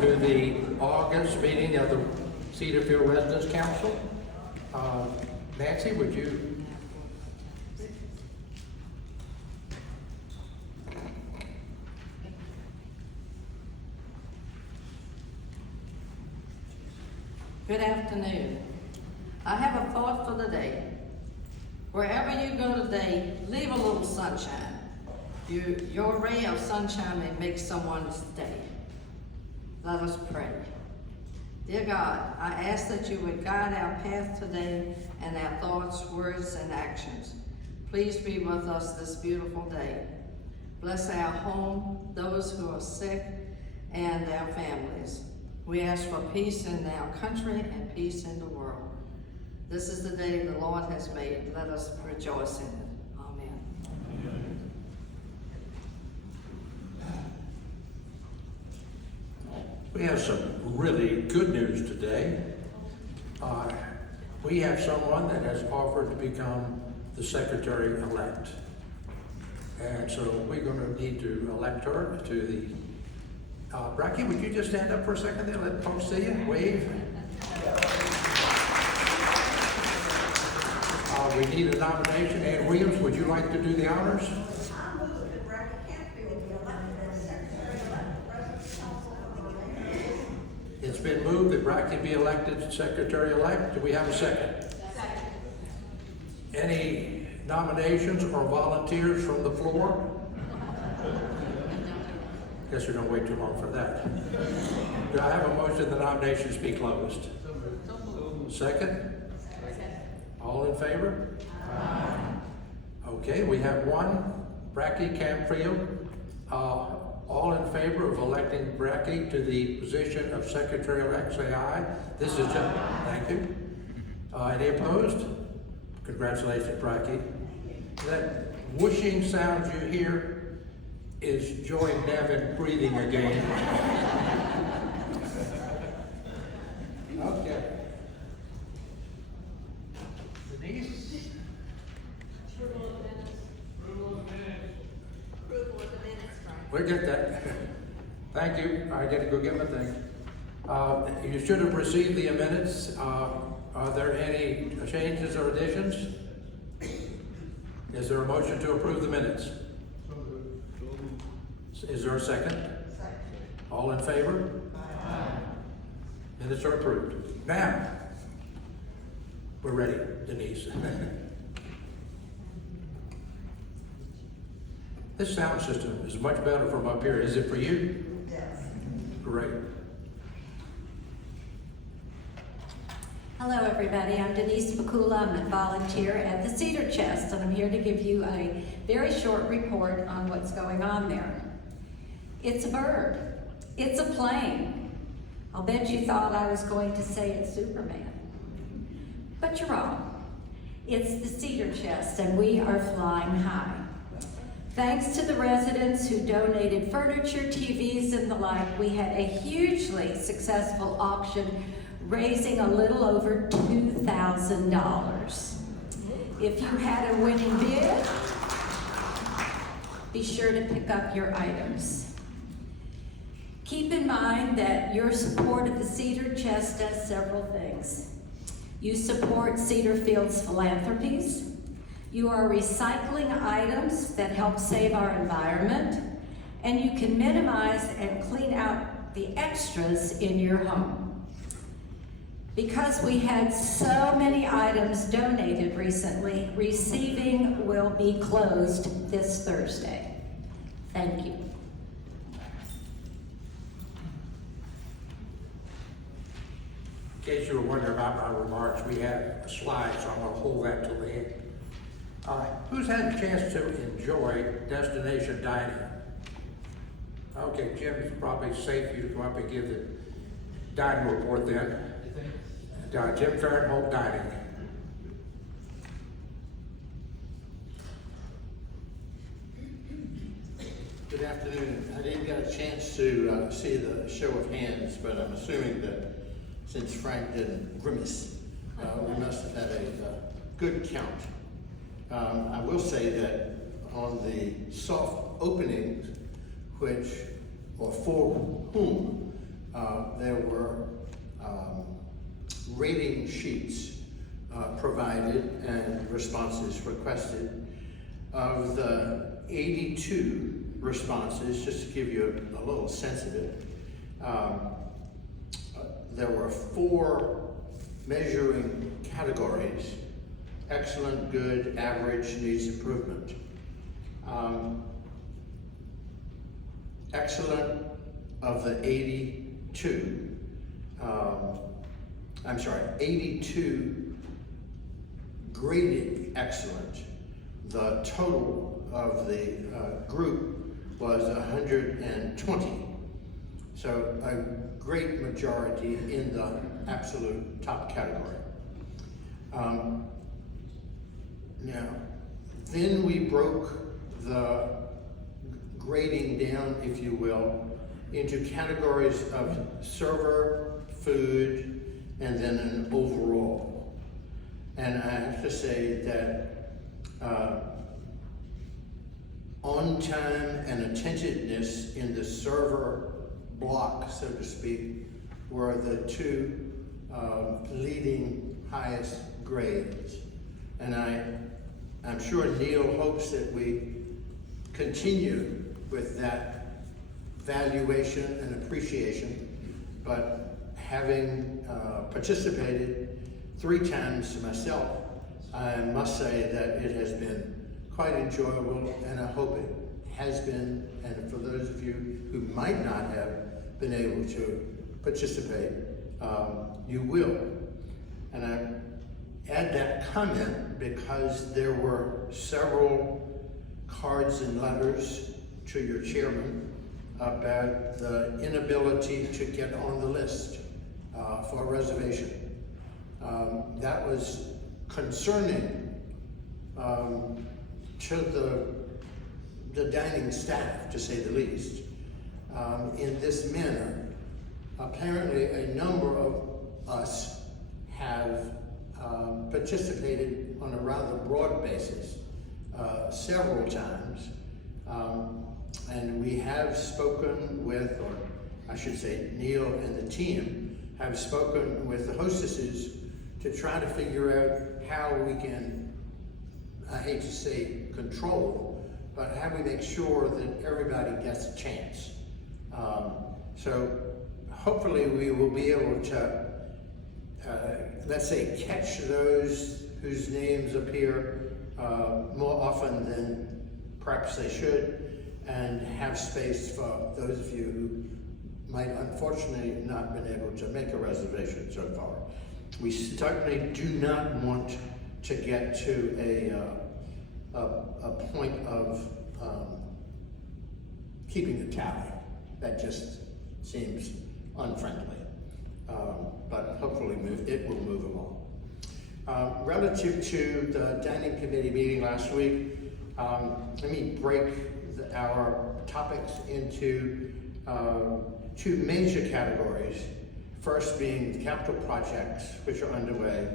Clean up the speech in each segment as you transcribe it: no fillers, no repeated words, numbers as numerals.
to the August meeting of the Cedarfield Residents Council. Nancy, would you? Good afternoon. I have a thought for the day. Wherever you go today, leave a little sunshine. Your ray of sunshine may make someone's day. Let us pray. Dear God, I ask that you would guide our path today and our thoughts, words, and actions. Please be with us this beautiful day. Bless our home, those who are sick, and our families. We ask for peace in our country and peace in the world. This is the day the Lord has made. Let us rejoice in it. Amen. We have some really good news today. We have someone that has offered to become the secretary-elect. And so we're going to need to elect her to the Bracky, would you just stand up for a second there? Let folks see you. Wave. We need a nomination. Ann Williams, would you like to do the honors? I move that Bracky Canfield be elected as secretary-elect of the Residents Council of the County. It's been moved that Bracky be elected secretary-elect. Do we have a second? Second. Any nominations or volunteers from the floor? Guess we're gonna wait too long for that. Do I have a motion the nominations be closed? Second? All in favor? Okay, we have one, Bracky Canfield. All in favor of electing Bracky to the position of secretary-elect, say aye. This is just, thank you. Any opposed? Congratulations, Bracky. That whooshing sound you hear is Joy Nevin breathing again. Okay. Denise? We'll get that. Thank you. I get to go get my thing. You should have received the minutes. Are there any changes or additions? Is there a motion to approve the minutes? Is there a second? Second. All in favor? Aye. Minutes are approved. Now, we're ready, Denise. This sound system is much better from up here. Is it for you? Yes. Great. Hello, everybody. I'm Denise Bakula. I'm a volunteer at the Cedar Chest, and I'm here to give you a very short report on what's going on there. It's a bird. It's a plane. I'll bet you thought I was going to say it's Superman. But you're wrong. It's the Cedar Chest, and we are flying high. Thanks to the residents who donated furniture, TVs, and the like, we had a hugely successful auction raising a little over $2,000. If you had a winning bid, be sure to pick up your items. Keep in mind that your support of the Cedar Chest does several things. You support Cedarfield's philanthropies. You are recycling items that help save our environment, and you can minimize and clean out the extras in your home. Because we had so many items donated recently, receiving will be closed this Thursday. Thank you. In case you were wondering about my remarks, we have a slide, so I'm going to hold that till the end. Who's had a chance to enjoy destination dining? Okay, Jim's probably safe for you to come up and give the dining report then. Jim Fahrenholt Dining. Good afternoon. I didn't get a chance to see the show of hands, but I'm assuming that since Frank didn't grimace, we must have had a good count. I will say that on the soft openings, which, or for whom, there were rating sheets provided and responses requested. Of the 82 responses, just to give you a little sense of it, there were 4 measuring categories: excellent, good, average, needs improvement. Excellent of the 82, 82 graded excellent. The total of the group was 120. So a great majority in the absolute top category. Now, then we broke the grading down, if you will, into categories of server, food, and then an overall. And I have to say that on time and attentiveness in the server block, so to speak, were the 2 leading highest grades. And I'm sure Neil hopes that we continue with that valuation and appreciation, but having participated 3 times myself, I must say that it has been quite enjoyable, and I hope it has been, and for those of you who might not have been able to participate, you will. And I add that comment because there were several cards and letters to your chairman about the inability to get on the list for a reservation. That was concerning to the dining staff, to say the least. In this manner, apparently a number of us have participated on a rather broad basis several times, and we have spoken with, or I should say Neil and the team have spoken with the hostesses to try to figure out how we can, I hate to say control, but how we make sure that everybody gets a chance. So hopefully we will be able to, let's say, catch those whose names appear more often than perhaps they should, and have space for those of you who might unfortunately not been able to make a reservation so far. We certainly do not want to get to a point of keeping a tally. That just seems unfriendly. But hopefully it will move along. Relative to the dining committee meeting last week, let me break our topics into 2 major categories. First being the capital projects which are underway.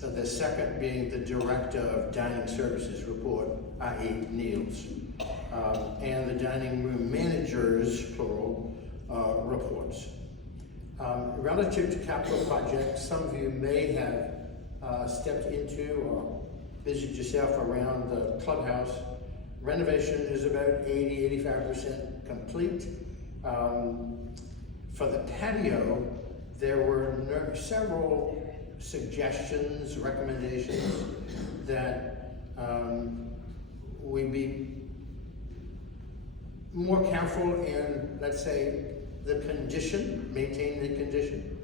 The second being the Director of Dining Services report, i.e. Neil's, and the dining room managers, plural, reports. Relative to capital projects, some of you may have stepped into or busied yourself around the clubhouse. Renovation is about 80–85% complete. For the patio, there were several suggestions, recommendations that we be more careful in, let's say, the condition, maintain the condition,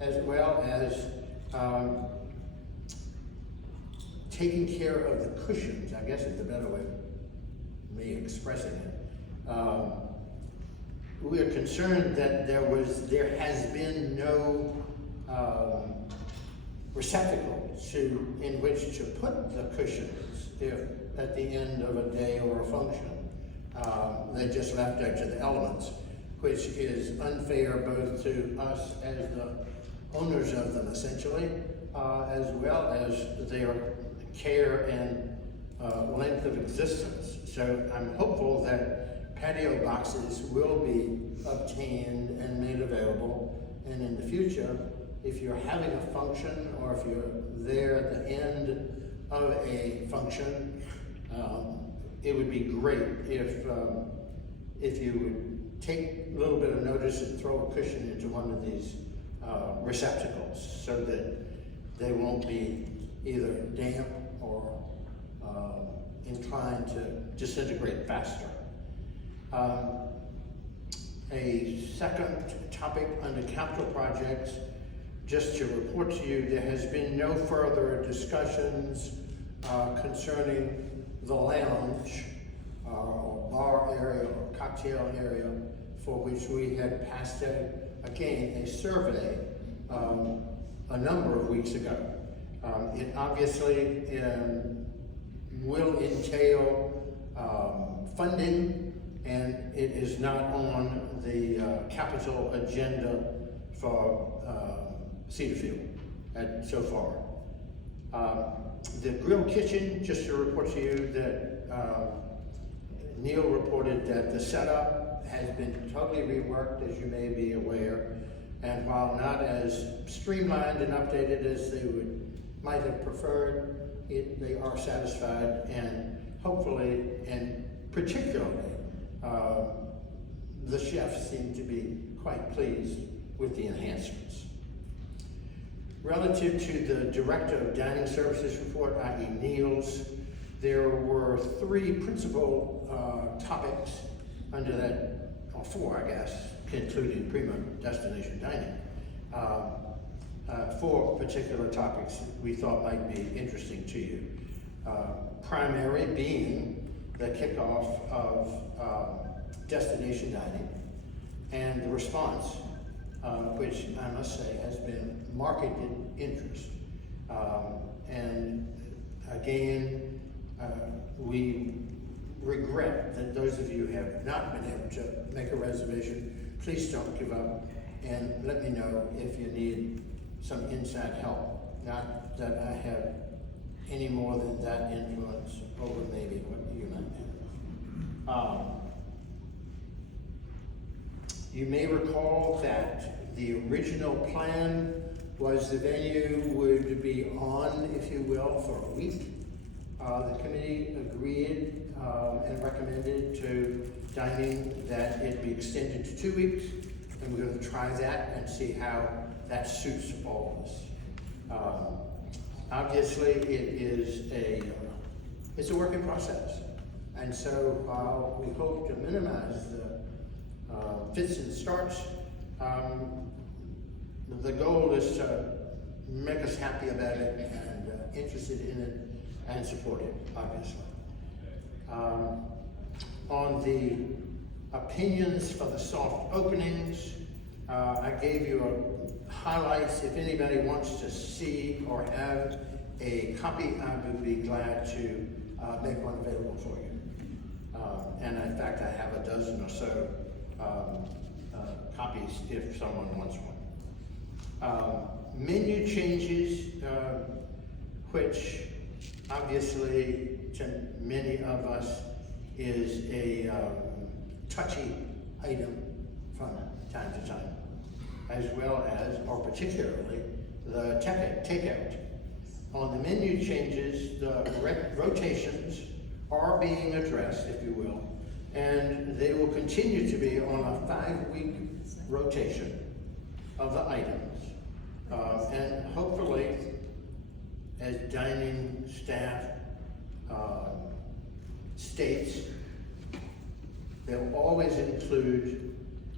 as well as taking care of the cushions, I guess is the better way of me expressing it. We are concerned that there has been no receptacle in which to put the cushions if at the end of a day or a function they're just left out to the elements, which is unfair both to us as the owners of them essentially, as well as their care and length of existence. So I'm hopeful that patio boxes will be obtained and made available. And in the future, if you're having a function or if you're there at the end of a function, it would be great if you would take a little bit of notice and throw a cushion into one of these receptacles so that they won't be either damp or inclined to disintegrate faster. A second topic under capital projects, just to report to you, there has been no further discussions concerning the lounge or bar area or cocktail area for which we had passed a survey a number of weeks ago. It obviously will entail funding, and it is not on the capital agenda for Cedarfield so far. The grill kitchen, just to report to you that Neil reported that the setup has been totally reworked, as you may be aware, and while not as streamlined and updated as they might have preferred, they are satisfied, and hopefully, and particularly, the chefs seem to be quite pleased with the enhancements. Relative to the Director of Dining Services report, i.e. Neil's, there were three principal topics under that, or four, I guess, including Prima Destination Dining. Four particular topics we thought might be interesting to you. Primary being the kickoff of Destination Dining and the response, which I must say has been marketed interest. And again, we regret that those of you who have not been able to make a reservation, please don't give up, and let me know if you need some inside help. Not that I have any more than that influence over maybe what you might have. You may recall that the original plan was the venue would be on, if you will, for a week. The committee agreed and recommended to dining that it be extended to 2 weeks, and we're going to try that and see how that suits all of us. Obviously, it's a working process, and so while we hope to minimize the fits and starts, the goal is to make us happy about it and interested in it and support it, obviously. On the opinions for the soft openings, I gave you highlights. If anybody wants to see or have a copy, I would be glad to make one available for you. And in fact, I have a dozen or so copies if someone wants one. Menu changes, which obviously to many of us is a touchy item from time to time, as well as, or particularly, the takeout. On the menu changes, the rotations are being addressed, if you will, and they will continue to be on a 5-week rotation of the items. And hopefully, as dining staff states, they'll always include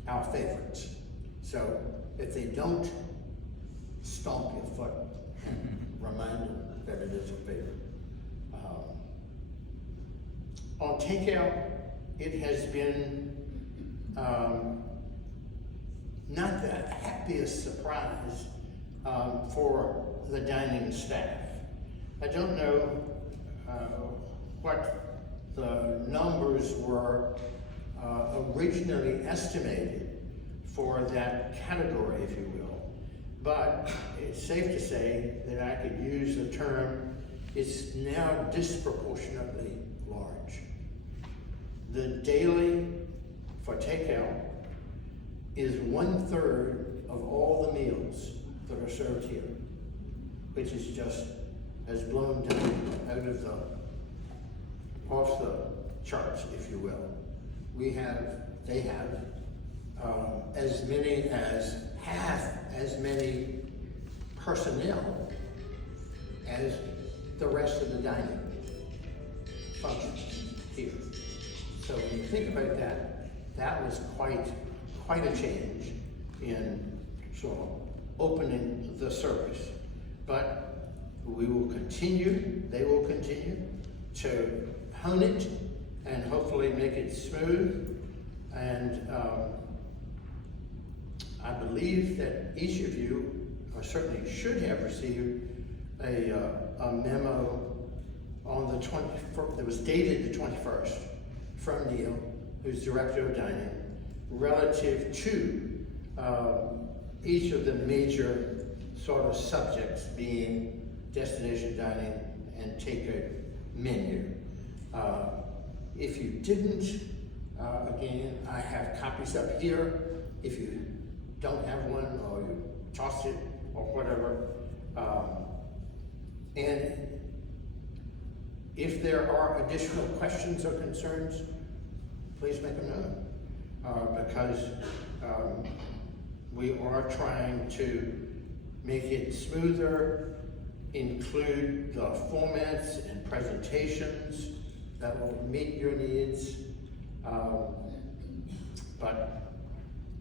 our favorites. So if they don't, stomp your foot and remind them that it is a favorite. On takeout, it has been not the happiest surprise for the dining staff. I don't know what the numbers were originally estimated for that category, if you will, but it's safe to say that I could use the term, it's now disproportionately large. The daily for takeout is 1/3 of all the meals that are served here, which is just has blown down off the charts, if you will. They have as many as half as many personnel as the rest of the dining functions here. So when you think about that, that was quite a change in sort of opening the service. But we will continue, they will continue to hone it and hopefully make it smooth. And I believe that each of you, or certainly should have received a memo on the 21st, that was dated the 21st, from Neil, who's Director of Dining, relative to each of the major sort of subjects, being destination dining and takeout menu. If you didn't, again, I have copies up here. If you don't have one, or you tossed it, or whatever. And if there are additional questions or concerns, please make them known. Because we are trying to make it smoother, include the formats and presentations that will meet your needs. But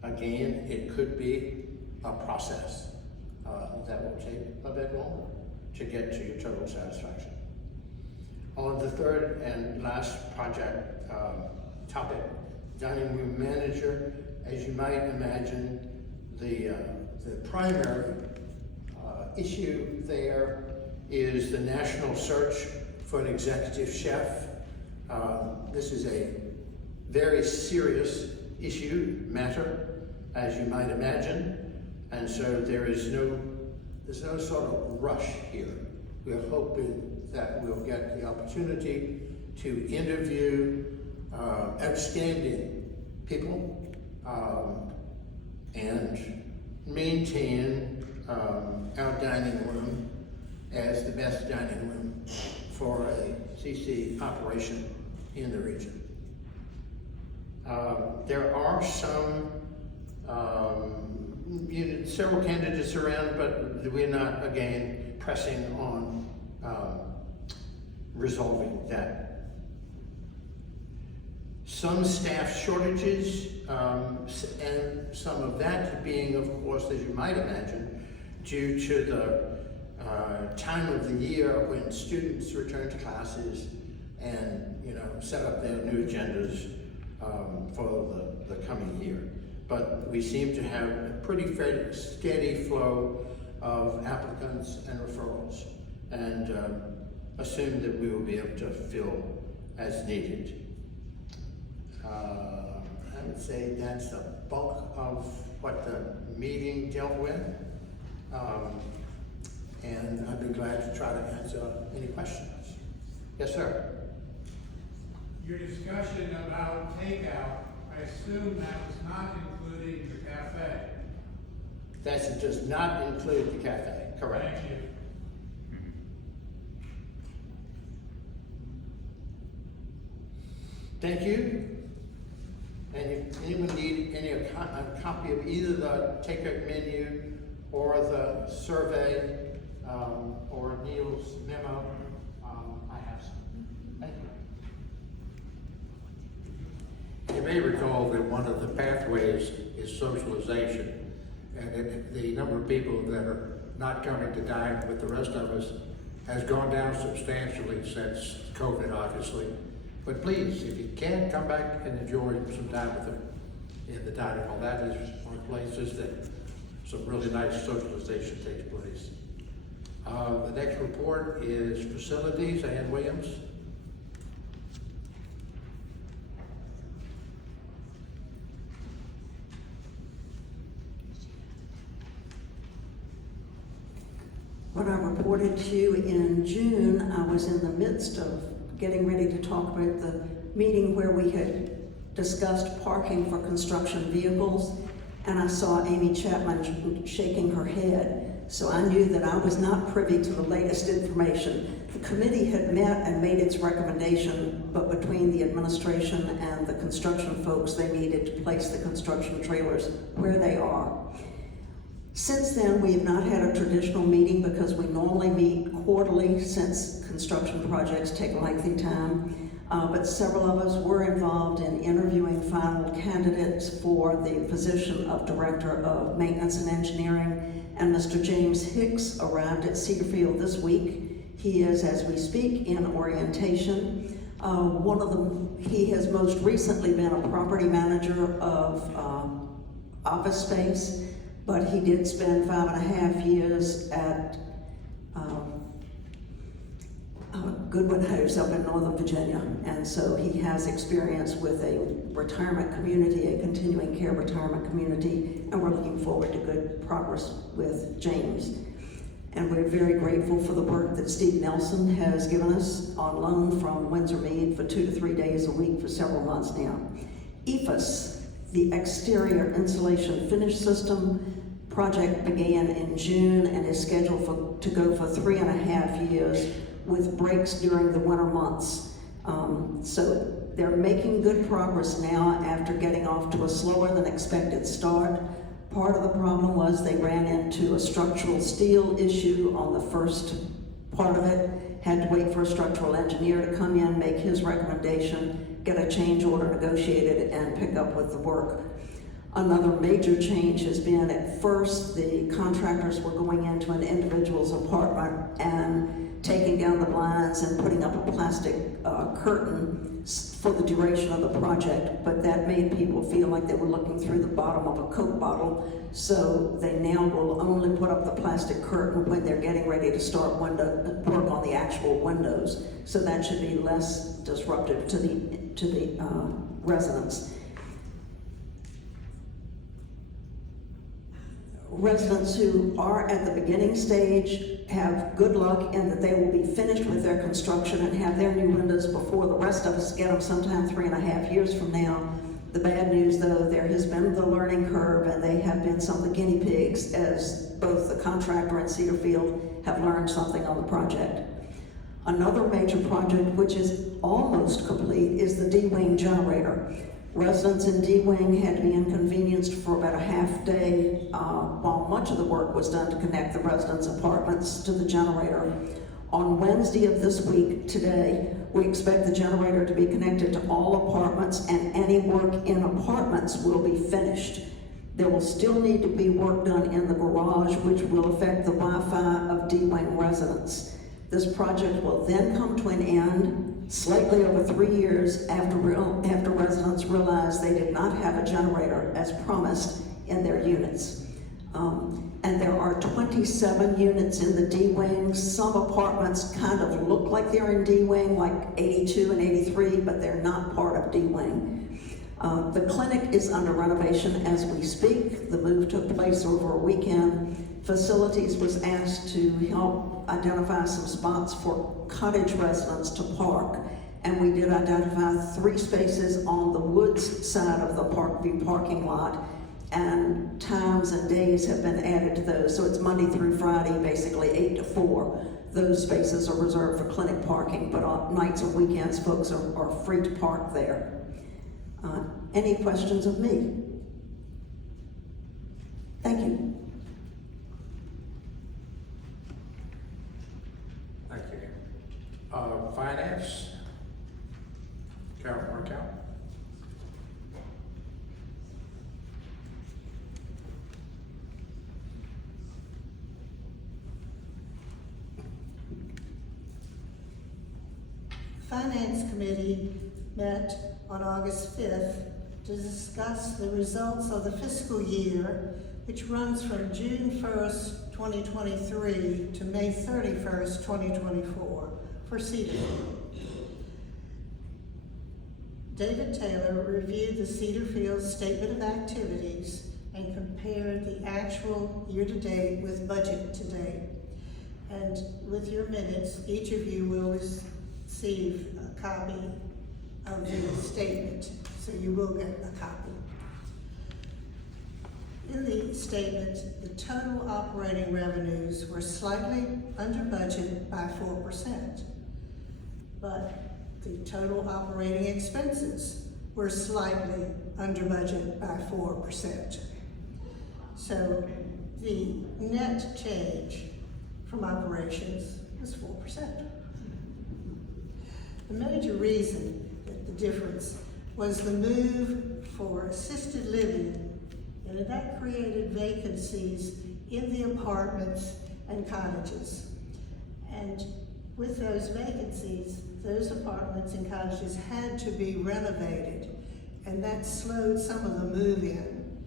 again, it could be a process that will take a bit longer to get to your total satisfaction. On the third and last project topic, dining room manager, as you might imagine, the primary issue there is the national search for an executive chef. This is a very serious matter, as you might imagine, and so there's no sort of rush here. We're hoping that we'll get the opportunity to interview outstanding people and maintain our dining room as the best dining room for a CC operation in the region. There are some, several candidates around, but we're not, again, pressing on resolving that. Some staff shortages, and some of that being, of course, as you might imagine, due to the time of the year when students return to classes and set up their new agendas for the coming year. But we seem to have a pretty steady flow of applicants and referrals, and assume that we will be able to fill as needed. I would say that's the bulk of what the meeting dealt with. And I'd be glad to try to answer any questions. Yes, sir. Your discussion about takeout, I assume that was not including the cafe. That does not include the cafe, correct? Thank you. Thank you. And if anyone need a copy of either the takeout menu or the survey or Neil's memo, I have some. Thank you. You may recall that one of the pathways is socialization, and the number of people that are not coming to dine with the rest of us has gone down substantially since COVID, obviously. But please, if you can, come back and enjoy some time with them in the dining hall. That is one of the places that some really nice socialization takes place. The next report is facilities. Ann Williams. What I reported to you in June, I was in the midst of getting ready to talk about the meeting where we had discussed parking for construction vehicles, and I saw Amy Chapman shaking her head. So I knew that I was not privy to the latest information. The committee had met and made its recommendation, but between the administration and the construction folks, they needed to place the construction trailers where they are. Since then, we have not had a traditional meeting because we normally meet quarterly since construction projects take a lengthy time. But several of us were involved in interviewing final candidates for the position of Director of Maintenance and Engineering, and Mr. James Hicks arrived at Cedarfield this week. He is, as we speak, in orientation. He has most recently been a property manager of office space, but he did spend 5.5 years at Goodwin House up in Northern Virginia, and so he has experience with a retirement community, a continuing care retirement community, and we're looking forward to good progress with James. And we're very grateful for the work that Steve Nelson has given us on loan from Windsor Mead for 2 to 3 days a week for several months now. EFIS, the exterior insulation finish system project, began in June and is scheduled to go for 3.5 years, with breaks during the winter months. So they're making good progress now after getting off to a slower than expected start. Part of the problem was they ran into a structural steel issue on the first part of it, had to wait for a structural engineer to come in, make his recommendation, get a change order negotiated, and pick up with the work. Another major change has been, at first, the contractors were going into an individual's apartment and taking down the blinds and putting up a plastic curtain for the duration of the project, but that made people feel like they were looking through the bottom of a Coke bottle, so they now will only put up the plastic curtain when they're getting ready to start work on the actual windows, so that should be less disruptive to the residents. Residents who are at the beginning stage have good luck in that they will be finished with their construction and have their new windows before the rest of us get them sometime 3.5 years from now. The bad news, though, there has been the learning curve, and they have been some of the guinea pigs, as both the contractor and Cedarfield have learned something on the project. Another major project, which is almost complete, is the D-Wing generator. Residents in D-Wing had to be inconvenienced for about a half day while much of the work was done to connect the residents' apartments to the generator. On Wednesday of this week, today, we expect the generator to be connected to all apartments, and any work in apartments will be finished. There will still need to be work done in the garage, which will affect the Wi-Fi of D-Wing residents. This project will then come to an end slightly over 3 years after residents realized they did not have a generator as promised in their units. And there are 27 units in the D-Wing. Some apartments kind of look like they're in D-Wing, like 82 and 83, but they're not part of D-Wing. The clinic is under renovation as we speak. The move took place over a weekend. Facilities was asked to help identify some spots for cottage residents to park, and we did identify 3 spaces on the Woods side of the Parkview parking lot, and times and days have been added to those. So it's Monday through Friday, basically 8 to 4. Those spaces are reserved for clinic parking, but on nights or weekends, folks are free to park there. Any questions of me? Thank you. Thank you. Finance, Carol Markow. Finance Committee met on August 5th to discuss the results of the fiscal year, which runs from June 1st, 2023 to May 31st, 2024 for Cedarfield. David Taylor reviewed the Cedarfield Statement of Activities and compared the actual year-to-date with budget to date. And with your minutes, each of you will receive a copy of the statement, so you will get a copy. in the statement, the total operating revenues were slightly under budget by 4%, but the total operating expenses were slightly under budget by 4%. So the net change from operations was 4%. The major reason that the difference was the move for assisted living, and that created vacancies in the apartments and cottages. And with those vacancies, those apartments and cottages had to be renovated, and that slowed some of the move-in.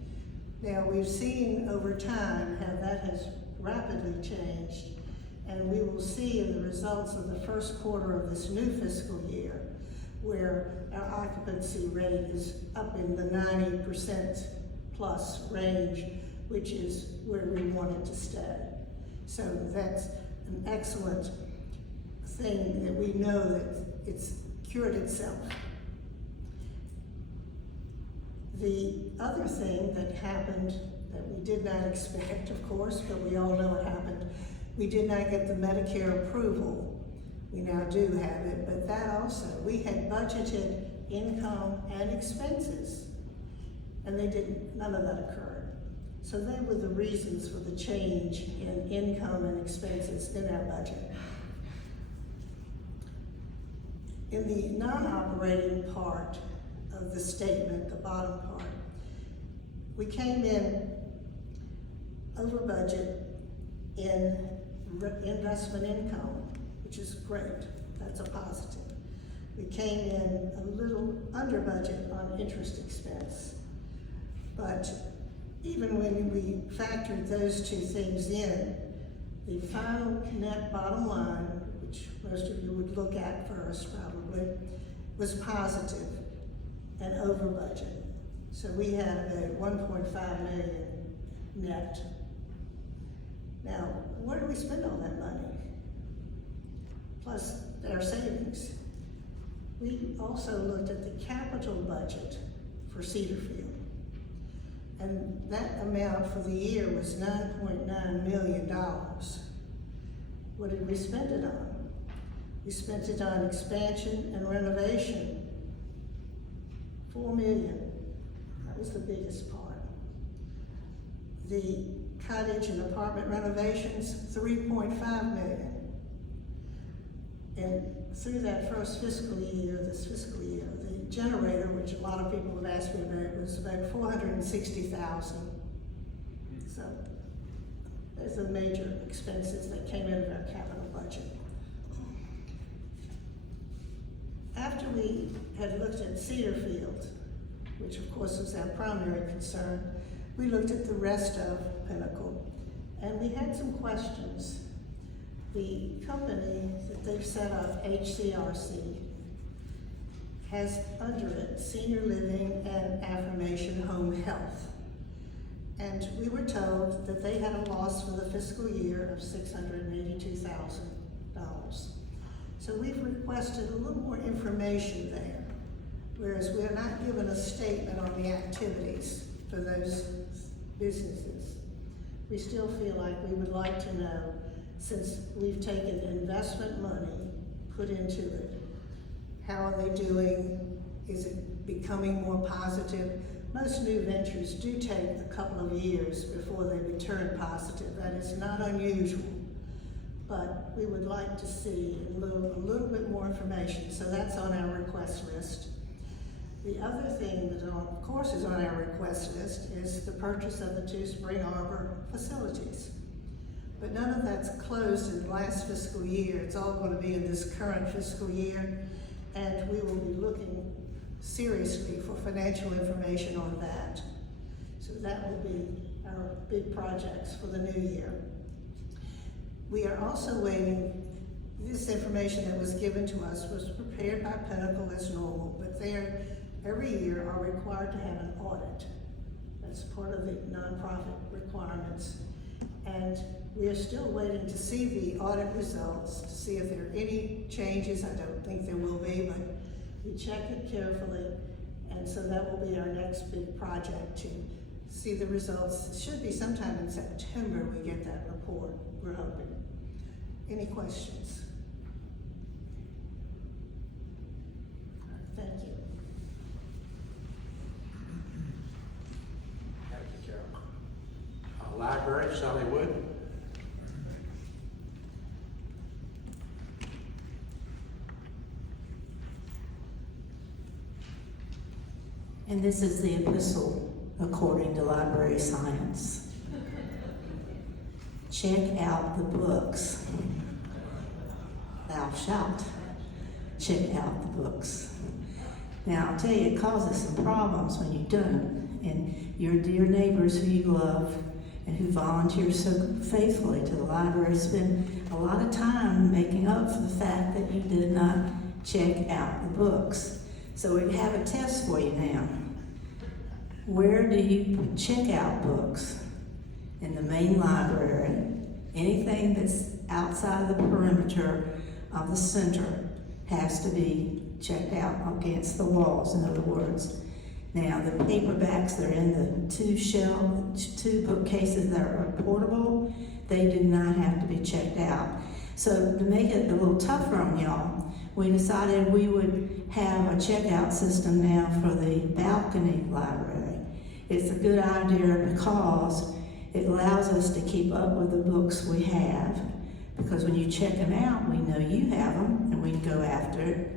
Now, we've seen over time how that has rapidly changed, and we will see in the results of the first quarter of this new fiscal year, where our occupancy rate is up in the 90% plus range, which is where we want it to stay. So that's an excellent thing that we know that it's cured itself. The other thing that happened that we did not expect, of course, but we all know it happened, we did not get the Medicare approval. We now do have it, but that also, we had budgeted income and expenses, and none of that occurred. So they were the reasons for the change in income and expenses in our budget. In the non-operating part of the statement, the bottom part, we came in over budget in investment income, which is great. That's a positive. We came in a little under budget on interest expense. But even when we factored those two things in, the final net bottom line, which most of you would look at first probably, was positive and over budget. So we had about 1.5 million net. Now, where do we spend all that money? Plus our savings. We also looked at the capital budget for Cedarfield. And that amount for the year was $9.9 million. What did we spend it on? We spent it on expansion and renovation, $4 million. That was the biggest part. The cottage and apartment renovations, $3.5 million. And through that first fiscal year, this fiscal year, the generator, which a lot of people have asked me about, was about $460,000. So those are the major expenses that came out of our capital budget. After we had looked at Cedarfield, which of course was our primary concern, we looked at the rest of Pinnacle, and we had some questions. The company that they've set up, HCRC, has under it Senior Living and Affirmation Home Health. And we were told that they had a loss for the fiscal year of $682,000. So we've requested a little more information there, whereas we're not given a statement on the activities for those businesses. We still feel like we would like to know, since we've taken investment money, put into it, how are they doing? Is it becoming more positive? Most new ventures do take a couple of years before they return positive. That is not unusual, but we would like to see a little bit more information, so that's on our request list. The other thing that of course is on our request list is the purchase of the 2 Spring Arbor facilities. But none of that's closed in the last fiscal year. It's all going to be in this current fiscal year, and we will be looking seriously for financial information on that. So that will be our big projects for the new year. We are also waiting. This information that was given to us was prepared by Pinnacle as normal, but they every year are required to have an audit. That's part of the nonprofit requirements. And we are still waiting to see the audit results, to see if there are any changes. I don't think there will be, but we check it carefully. And so that will be our next big project, to see the results. It should be sometime in September we get that report, we're hoping. Any questions? Thank you. Thank you, Carol. Library, Sally Wood. And this is the epistle according to library science. Check out the books. Thou shalt check out the books. Now, I'll tell you, it causes some problems when you don't. And your dear neighbors who you love and who volunteer so faithfully to the library spend a lot of time making up for the fact that you did not check out the books. So we have a test for you now. Where do you check out books? In the main library. Anything that's outside the perimeter of the center has to be checked out against the walls, in other words. Now, the paperbacks, they're in the two bookcases that are portable. They do not have to be checked out. So to make it a little tougher on y'all, we decided we would have a checkout system now for the balcony library. It's a good idea because it allows us to keep up with the books we have. Because when you check them out, we know you have them and we can go after it.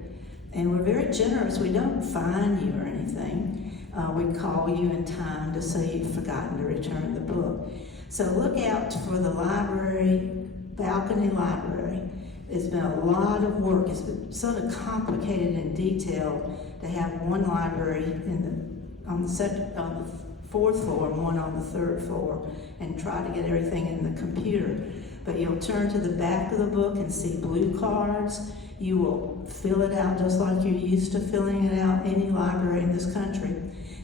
And we're very generous. We don't fine you or anything. We call you in time to say you've forgotten to return the book. So look out for the library, balcony library. There's been a lot of work. It's been sort of complicated and detailed to have one library on the fourth floor and one on the third floor and try to get everything in the computer. But you'll turn to the back of the book and see blue cards. You will fill it out just like you're used to filling it out any library in this country.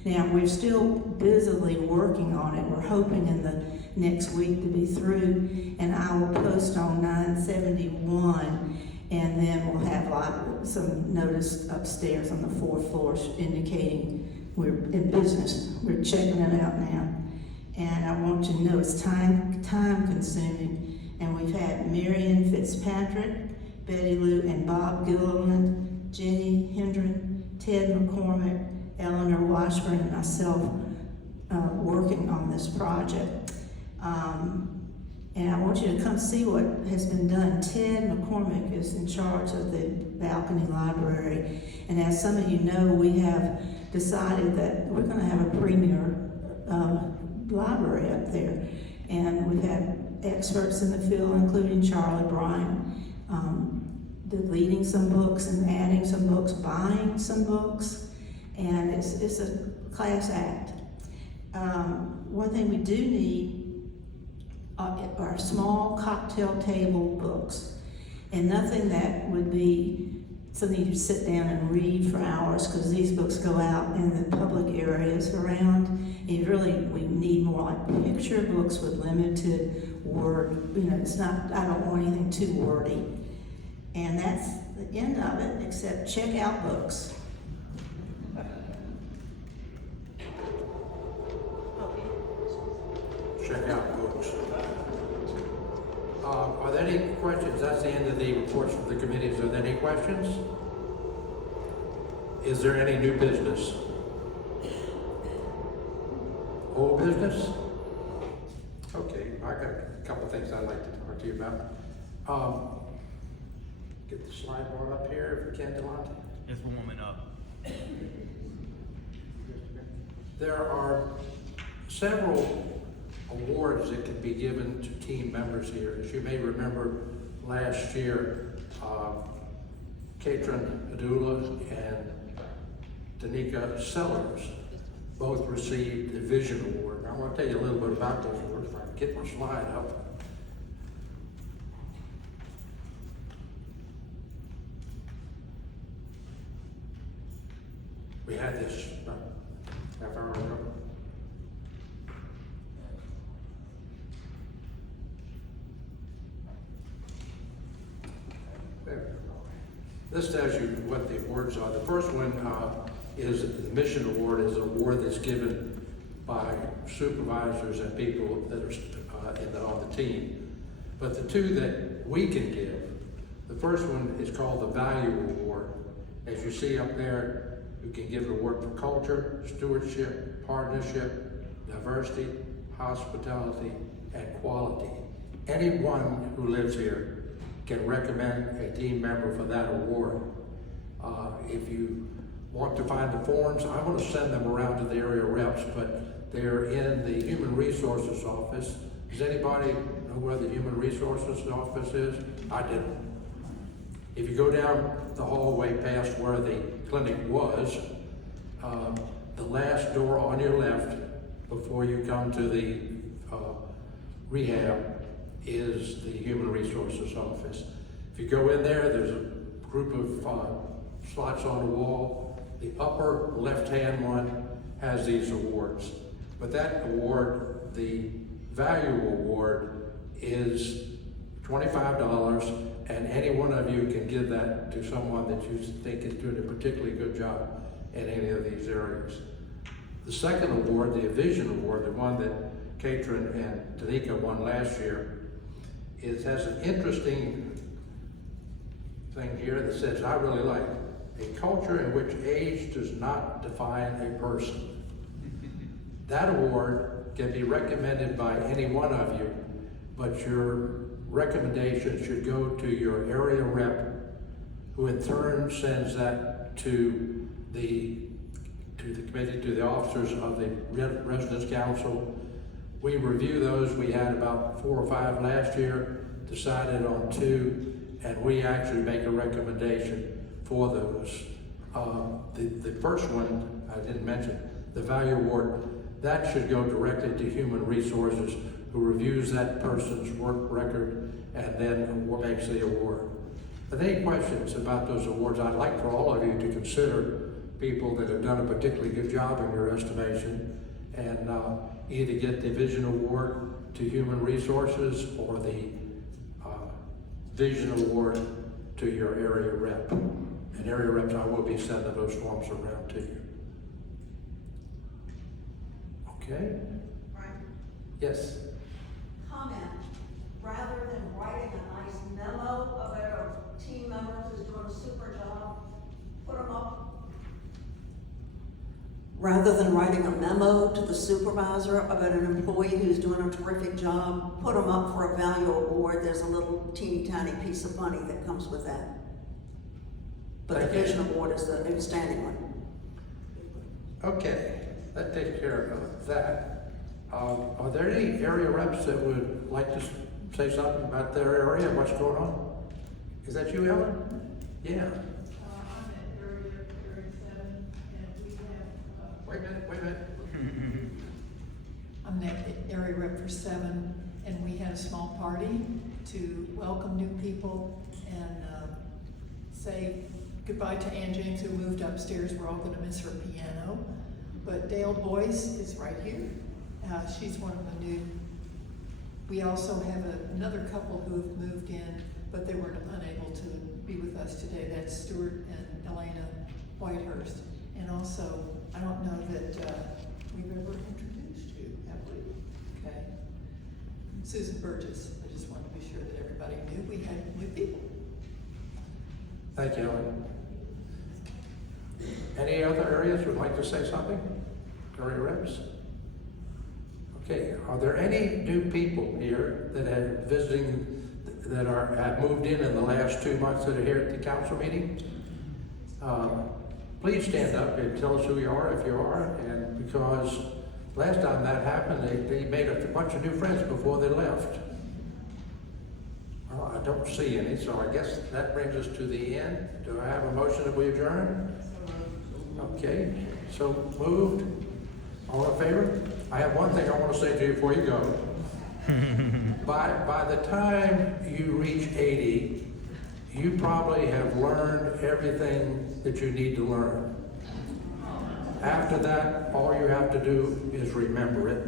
Now, we're still busily working on it. We're hoping in the next week to be through, and I will post on 971, and then we'll have some notice upstairs on the fourth floor indicating we're in business. We're checking it out now. And I want you to know it's time consuming, and we've had Marion Fitzpatrick, Betty Lou and Bob Gilliland, Jenny Hendren, Ted McCormick, Eleanor Washburn, and myself working on this project. And I want you to come see what has been done. Ted McCormick is in charge of the balcony library. And as some of you know, we have decided that we're going to have a premier library up there. And we've had experts in the field, including Charlie Bryan, deleting some books and adding some books, buying some books. And it's a class act. One thing we do need are small cocktail table books, and nothing that would be something you sit down and read for hours, because these books go out in the public areas around. And we need more like picture books with limited word. It's not. I don't want anything too wordy. And that's the end of it. Except check out books. Check out books. Are there any questions? That's the end of the reports from the committees. Are there any questions? Is there any new business? Old business? Okay, I got a couple of things I'd like to talk to you about. Get the slide bar up here if you can, Delonte. It's warming up. There are several awards that can be given to team members here. As you may remember, last year, Katrin Adula and Danica Sellers both received the Vision Award. I want to tell you a little bit about those awards if I can get my slide up. We had this about half hour ago. This tells you what the awards are. The first one is the Mission Award. Is an award that's given by supervisors and people that are on the team. But the two that we can give, the first one is called the Value Award. As you see up there, you can give an award for culture, stewardship, partnership, diversity, hospitality, and quality. Anyone who lives here can recommend a team member for that award. If you want to find the forms, I'm going to send them around to the area reps, but they're in the Human Resources office. Does anybody know where the Human Resources office is? I didn't. If you go down the hallway past where the clinic was, the last door on your left before you come to the rehab is the Human Resources office. If you go in there, there's a group of slots on the wall. The upper left-hand one has these awards. But that award, the Value Award, is $25, and any one of you can give that to someone that you think is doing a particularly good job in any of these areas. The second award, the Vision Award, the one that Katrin and Danica won last year, has an interesting thing here that says, I really like, a culture in which age does not define a person. That award can be recommended by any one of you, but your recommendation should go to your area rep, who in turn sends that to the committee, to the officers of the Residence Council. We review those. We had about 4 or 5 last year, decided on 2, and we actually make a recommendation for those. The first one, I didn't mention, the Value Award, that should go directly to Human Resources, who reviews that person's work record and then makes the award. Are there any questions about those awards? I'd like for all of you to consider people that have done a particularly good job in your estimation, and either get the Vision Award to Human Resources or the Vision Award to your area rep. And area reps, I will be sending those forms around to you. Okay? Right. Yes? Comment, rather than writing a nice memo about a team member who's doing a super job, put them up. Rather than writing a memo to the supervisor about an employee who's doing a terrific job, put them up for a Value Award. There's a little teeny tiny piece of money that comes with that. But the Thank you. Vision Award is the outstanding one. Okay, that takes care of that. Are there any area reps that would like to say something about their area, what's going on? Is that you, Ellen? Yeah. I'm at area 7, and we have, Wait a minute. I'm the area rep for 7, and we had a small party to welcome new people and say goodbye to Ann James, who moved upstairs. We're all gonna miss her piano. But Dale Boyce is right here. She's one of the new. We also have another couple who've moved in, but they were unable to be with us today. That's Stuart and Elena Whitehurst. And also, I don't know that we've ever introduced you, have we? Okay. Susan Burgess. I just wanted to be sure that everybody knew we had new people. Thank you, Ellen. Any other areas would like to say something? Area reps? Okay, are there any new people here that have have moved in the last 2 months that are here at the council meeting? Please stand up and tell us who you are if you are, and because last time that happened, they made a bunch of new friends before they left. Well, I don't see any, so I guess that brings us to the end. Do I have a motion that we adjourn? Okay, so moved. All in favor? I have one thing I want to say to you before you go. By the time you reach 80, you probably have learned everything that you need to learn. After that, all you have to do is remember it.